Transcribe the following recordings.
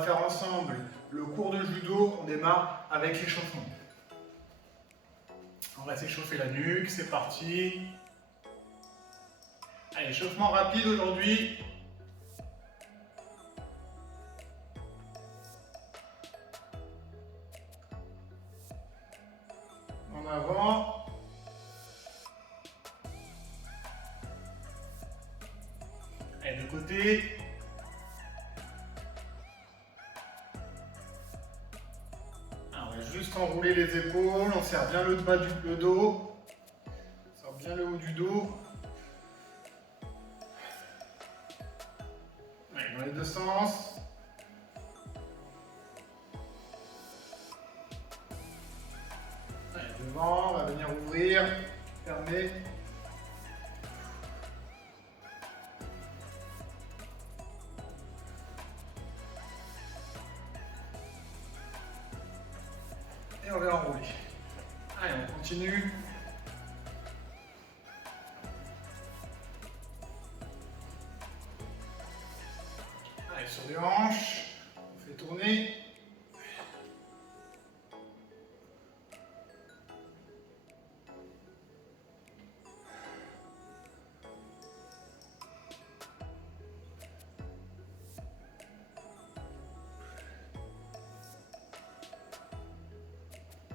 va faire ensemble le cours de judo. On démarre avec l'échauffement. On va s'échauffer la nuque, c'est parti. Allez, échauffement rapide aujourd'hui. En avant. Allez, de côté. Alors, on va juste enrouler les épaules, on serre bien le bas du dos. On serre bien le haut du dos. Allez, dans les deux sens. Allez, devant, on va venir ouvrir, fermer. Et on va enrouler. Allez, on continue. Allez, sur les hanches, on fait tourner.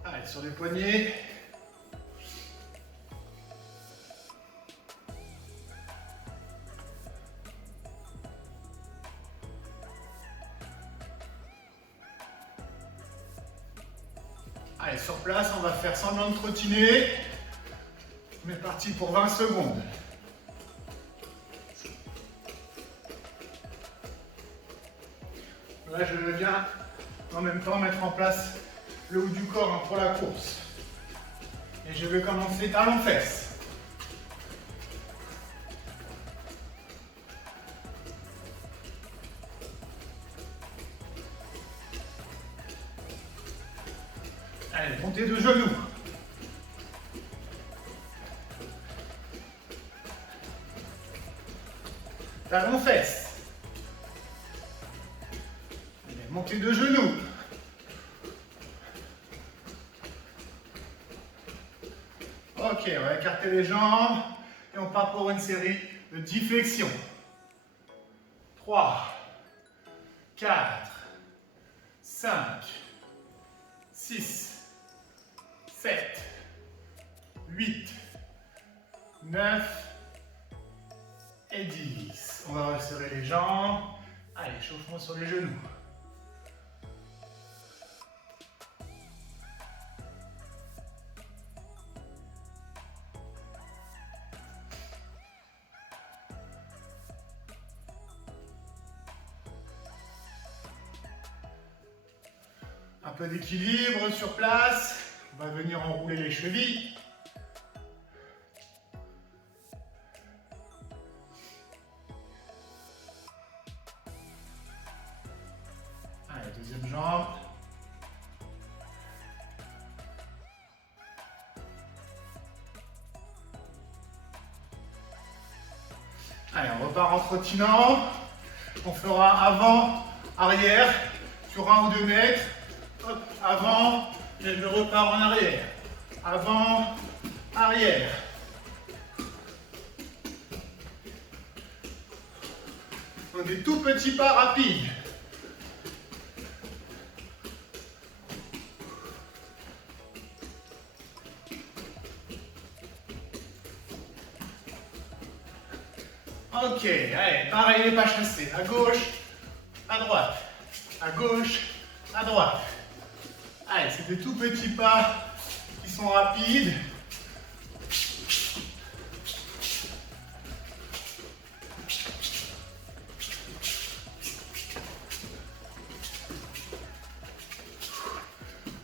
Allez, sur les poignets. Allez, sur place, on va faire semblant de trottiner. On est parti pour 20 secondes. Là, je viens en même temps mettre en place le haut du corps pour la course. Et je vais commencer talons-fesses. Allez, montée de genoux. Talons-fesses. Allez, montée de genoux. Ok, on va écarter les jambes et on part pour une série de 10 flexions. 3, 4, 5, 6, 7, 8, 9 et 10. On va resserrer les jambes. Allez, échauffement sur les genoux. Un peu d'équilibre sur place. On va venir enrouler les chevilles. Allez, deuxième jambe. Allez, on repart en trottinant. On fera avant, arrière, sur 1 ou 2 mètres. Hop, avant, et je repars en arrière. Avant, arrière. Donc des tout petits pas rapides. Ok, allez, pareil les pas chassés. À gauche, à droite. À gauche, à droite. Allez, c'est des tout petits pas qui sont rapides.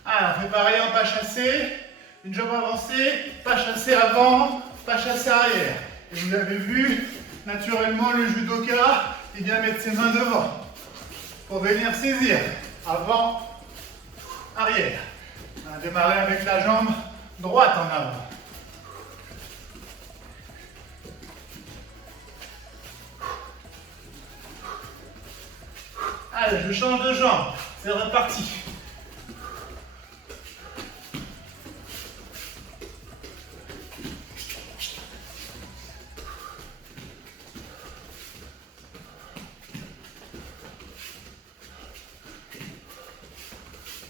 Alors, on fait pareil en pas chassé. Une jambe avancée, pas chassé avant, pas chassé arrière. Et vous avez vu, naturellement, le judoka, il vient mettre ses mains devant pour venir saisir. Avant, arrière. On va démarrer avec la jambe droite en avant. Allez, je change de jambe. C'est reparti.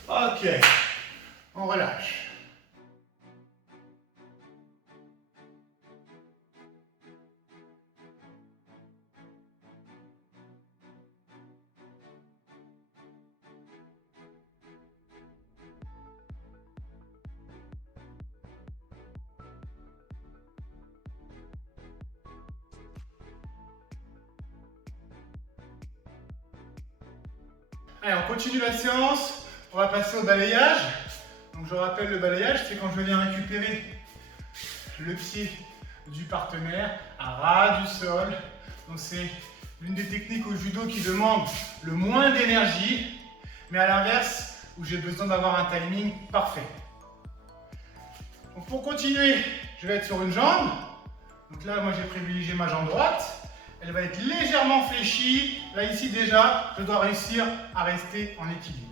Ok, on relâche. Allez, on continue la séance. On va passer au balayage. Donc je rappelle, le balayage, c'est quand je viens récupérer le pied du partenaire à ras du sol. Donc c'est l'une des techniques au judo qui demande le moins d'énergie, mais à l'inverse, où j'ai besoin d'avoir un timing parfait. Donc pour continuer, je vais être sur une jambe. Donc là, moi j'ai privilégié ma jambe droite. Elle va être légèrement fléchie. Là, ici déjà, je dois réussir à rester en équilibre.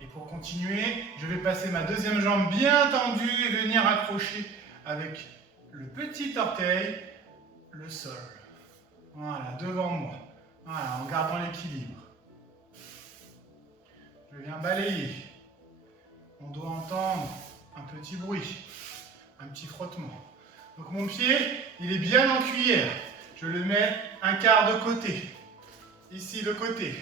Et pour continuer, je vais passer ma deuxième jambe bien tendue et venir accrocher avec le petit orteil le sol. Voilà, devant moi. Voilà, en gardant l'équilibre. Je viens balayer. On doit entendre un petit bruit, un petit frottement. Donc mon pied, il est bien en cuillère. Je le mets un quart de côté. Ici, de côté.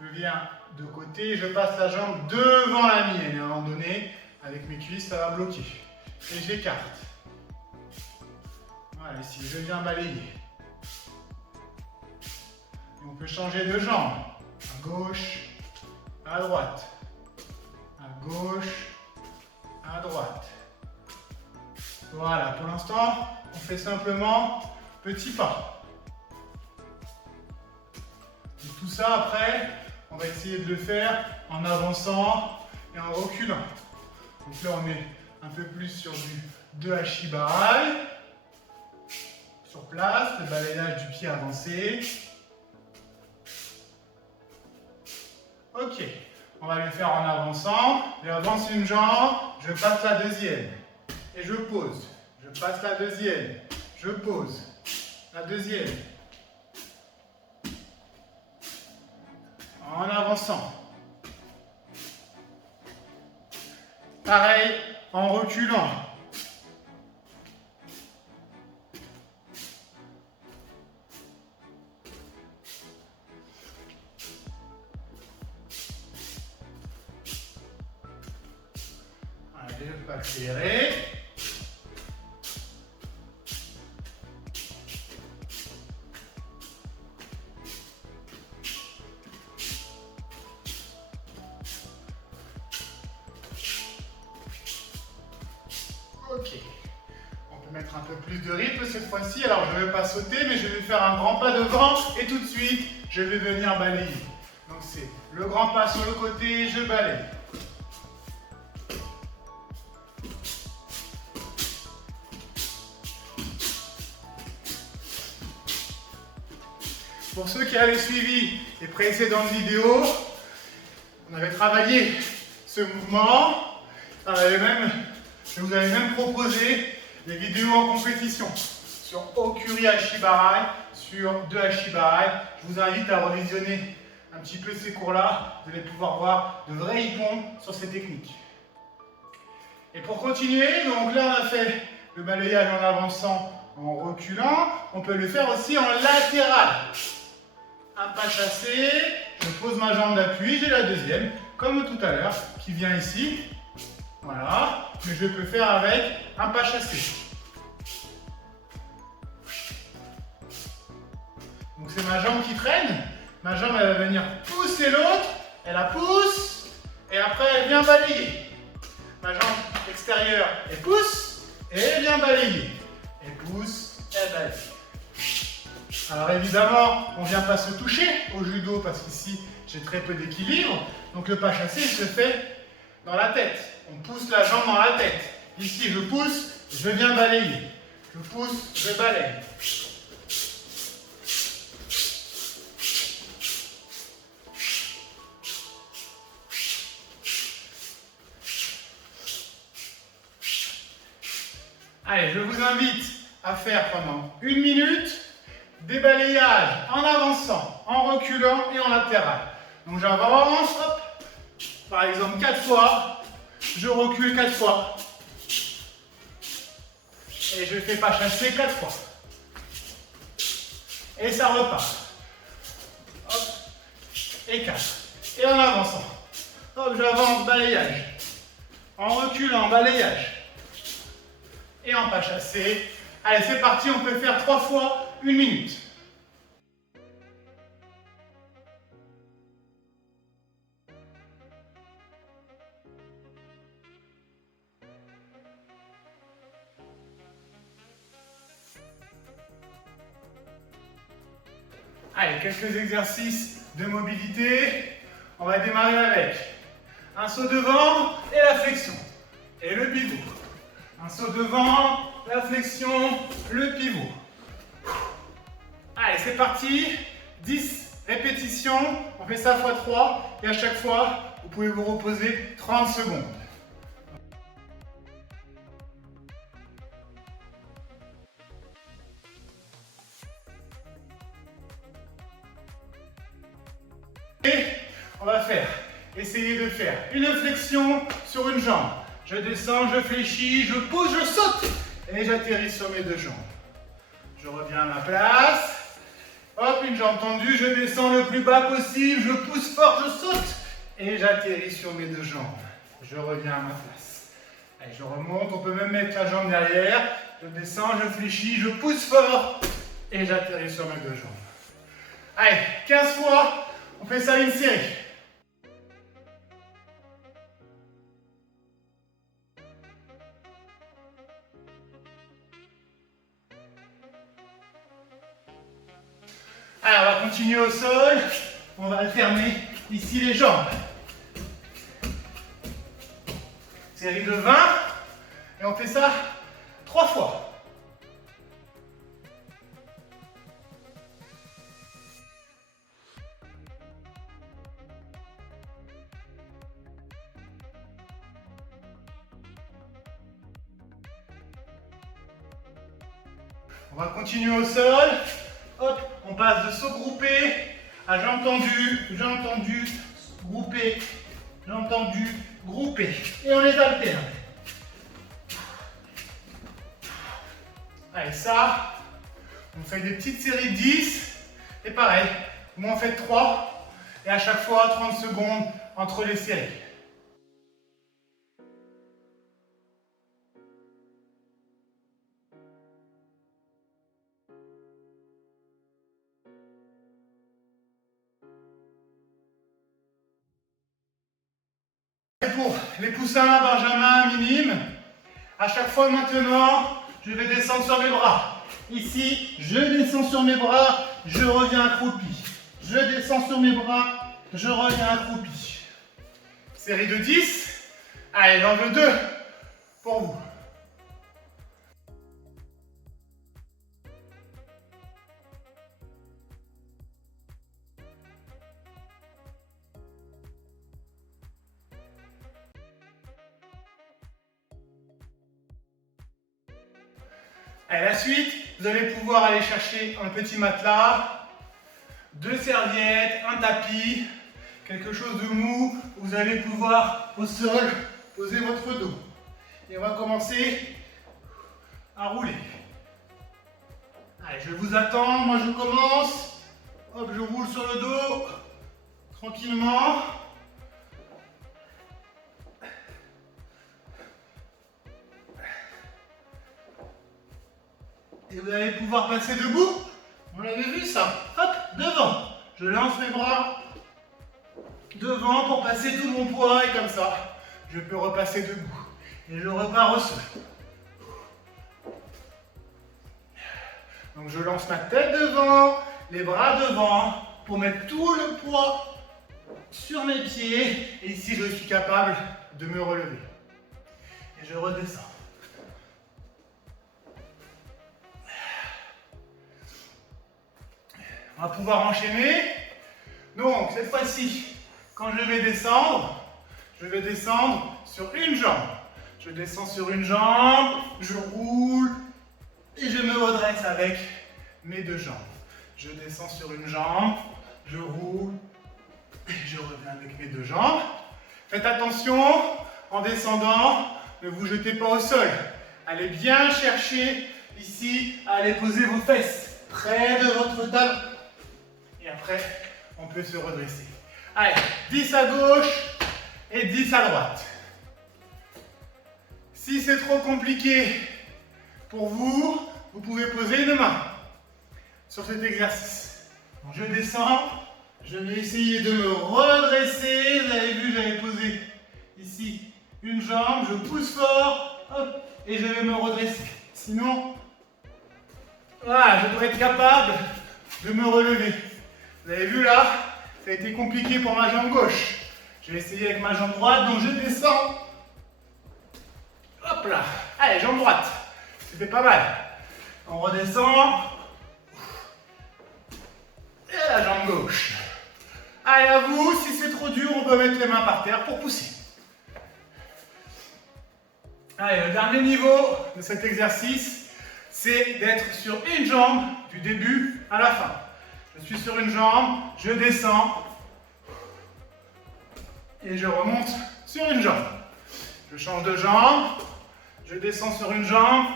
Je viens de côté, je passe la jambe devant la mienne. Et à un moment donné, avec mes cuisses, ça va bloquer. Et j'écarte. Voilà, ici, je viens balayer. Et on peut changer de jambe. À gauche, à droite. À gauche, à droite. Voilà, pour l'instant, on fait simplement petit pas. Et tout ça, après, on va essayer de le faire en avançant et en reculant. Donc là, on est un peu plus sur du 2 Hachibarai. Sur place, le balayage du pied avancé. Ok, on va le faire en avançant. J'avance une jambe, je passe la deuxième. Et je pose. Je passe la deuxième. Je pose. La deuxième. En avançant. Pareil, en reculant. Allez, je peux accélérer. Ok. On peut mettre un peu plus de rythme cette fois-ci. Alors je ne vais pas sauter, mais je vais faire un grand pas devant et tout de suite, je vais venir balayer. Donc c'est le grand pas sur le côté, je balaye. Pour ceux qui avaient suivi les précédentes vidéos, on avait travaillé ce mouvement. Je vous avais même proposé des vidéos en compétition sur Okuri Hachibarai, sur 2 Hachibarai. Je vous invite à revisionner un petit peu ces cours-là. Vous allez pouvoir voir de vrais hippons sur ces techniques. Et pour continuer, donc là on a fait le balayage en avançant, en reculant. On peut le faire aussi en latéral. Un pas chassé, je pose ma jambe d'appui, j'ai la deuxième, comme tout à l'heure, qui vient ici. Voilà, mais je peux faire avec un pas chassé. Donc c'est ma jambe qui traîne. Ma jambe, elle va venir pousser l'autre, elle la pousse, et après elle vient balayer. Ma jambe extérieure, elle pousse, et elle vient balayer. Elle pousse, elle balaye. Alors évidemment, on ne vient pas se toucher au judo parce qu'ici, j'ai très peu d'équilibre. Donc le pas chassé, il se fait dans la tête. On pousse la jambe dans la tête. Ici, je pousse, je viens balayer. Je pousse, je balaye. Allez, je vous invite à faire pendant 1 minute des balayages en avançant, en reculant et en latéral. Donc j'avance, hop, par exemple 4 fois, je recule 4 fois. Et je fais pas chasser 4 fois. Et ça repart. Hop, et 4. Et en avançant. Hop, j'avance, balayage. En reculant, balayage. Et en pas chassé. Allez, c'est parti, on peut faire 3 fois 1 minute. Allez, quelques exercices de mobilité. On va démarrer avec un saut devant et la flexion. Et le pivot. Un saut devant, la flexion, le pivot. Allez, c'est parti. 10 répétitions. On fait ça x 3. Et à chaque fois, vous pouvez vous reposer 30 secondes. Et on va essayer de faire une flexion sur une jambe. Je descends, je fléchis, je pousse, je saute. Et j'atterris sur mes 2 jambes. Je reviens à ma place. Hop, une jambe tendue, je descends le plus bas possible, je pousse fort, je saute. Et j'atterris sur mes 2 jambes. Je reviens à ma place. Allez, je remonte, on peut même mettre la jambe derrière. Je descends, je fléchis, je pousse fort. Et j'atterris sur mes 2 jambes. Allez, 15 fois. On fait ça une série. Alors, on va continuer au sol. On va alterner ici les jambes. Série de 20. Et on fait ça 3 fois. On va continuer au sol. Hop, on passe de saut groupé à jambes tendues, groupé, jambes tendues, groupé. Et on les alterne. Allez, ça, on fait des petites séries de 10. Et pareil, vous en faites 3. Et à chaque fois, 30 secondes entre les séries. Pour les poussins, benjamin, minimes, à chaque fois maintenant, je vais descendre sur mes bras. Ici, je descends sur mes bras, je reviens accroupi. Je descends sur mes bras, je reviens accroupi. Série de 10. Allez, j'en veux 2 pour vous. À la suite, vous allez pouvoir aller chercher un petit matelas, 2 serviettes, un tapis, quelque chose de mou. Vous allez pouvoir au sol poser votre dos. Et on va commencer à rouler. Allez, je vous attends, moi je commence. Hop, je roule sur le dos, tranquillement. Et vous allez pouvoir passer debout. On l'avait vu ça. Hop, devant. Je lance mes bras devant pour passer tout mon poids et comme ça, je peux repasser debout. Et je repars au sol. Donc je lance ma tête devant, les bras devant pour mettre tout le poids sur mes pieds. Et ici, je suis capable de me relever. Et je redescends. On va pouvoir enchaîner. Donc, cette fois-ci, quand je vais descendre sur une jambe. je descends sur une jambe, je roule et je me redresse avec mes deux jambes. Je descends sur une jambe, je roule et je reviens avec mes deux jambes. Faites attention, en descendant, ne vous jetez pas au sol. Allez bien chercher ici, à aller poser vos fesses près de votre talon. Et après, on peut se redresser. Allez, 10 à gauche et 10 à droite. Si c'est trop compliqué pour vous, vous pouvez poser une main sur cet exercice. Donc, je descends, je vais essayer de me redresser. Vous avez vu, j'avais posé ici une jambe, je pousse fort, hop, et je vais me redresser. Sinon, voilà, je dois être capable de me relever. Vous avez vu là, ça a été compliqué pour ma jambe gauche. Je vais essayer avec ma jambe droite, donc je descends. Hop là, allez, jambe droite. C'était pas mal. On redescend. Et la jambe gauche. Allez, à vous, si c'est trop dur, on peut mettre les mains par terre pour pousser. Allez, le dernier niveau de cet exercice, c'est d'être sur une jambe du début à la fin. Je suis sur une jambe, je descends et je remonte sur une jambe. Je change de jambe, je descends sur une jambe,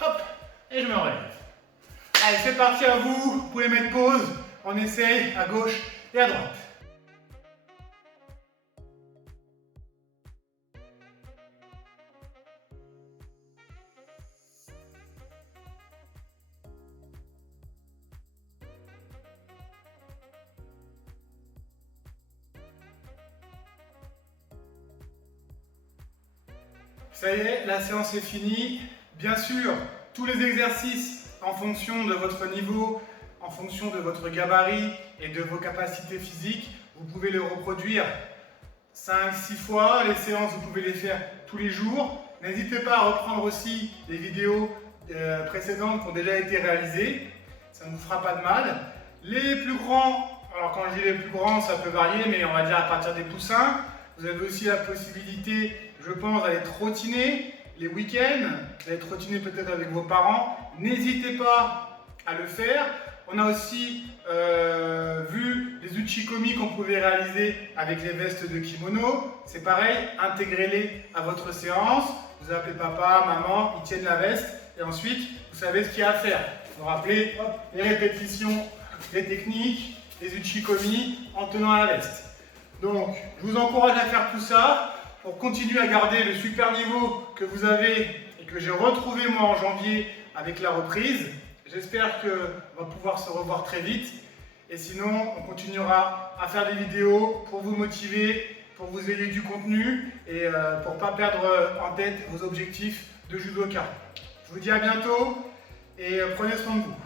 hop, et je me relève. Allez, c'est parti à vous, vous pouvez mettre pause, on essaye à gauche et à droite. Ça y est, la séance est finie. Bien sûr, tous les exercices en fonction de votre niveau, en fonction de votre gabarit et de vos capacités physiques, vous pouvez les reproduire 5-6 fois. Les séances, vous pouvez les faire tous les jours. N'hésitez pas à reprendre aussi les vidéos précédentes qui ont déjà été réalisées. Ça ne vous fera pas de mal. Les plus grands, alors quand je dis les plus grands, ça peut varier, mais on va dire à partir des poussins. Vous avez aussi la possibilité, je pense, d'aller trottiner les week-ends, d'aller trottiner peut-être avec vos parents. N'hésitez pas à le faire. On a aussi vu les uchikomi qu'on pouvait réaliser avec les vestes de kimono. C'est pareil, intégrez-les à votre séance. Vous appelez papa, maman, ils tiennent la veste et ensuite vous savez ce qu'il y a à faire. Vous rappelez les répétitions, les techniques, les uchikomi en tenant la veste. Donc, je vous encourage à faire tout ça pour continuer à garder le super niveau que vous avez et que j'ai retrouvé moi en janvier avec la reprise. J'espère qu'on va pouvoir se revoir très vite. Et sinon, on continuera à faire des vidéos pour vous motiver, pour vous ayez du contenu et pour ne pas perdre en tête vos objectifs de judoka. Je vous dis à bientôt et prenez soin de vous.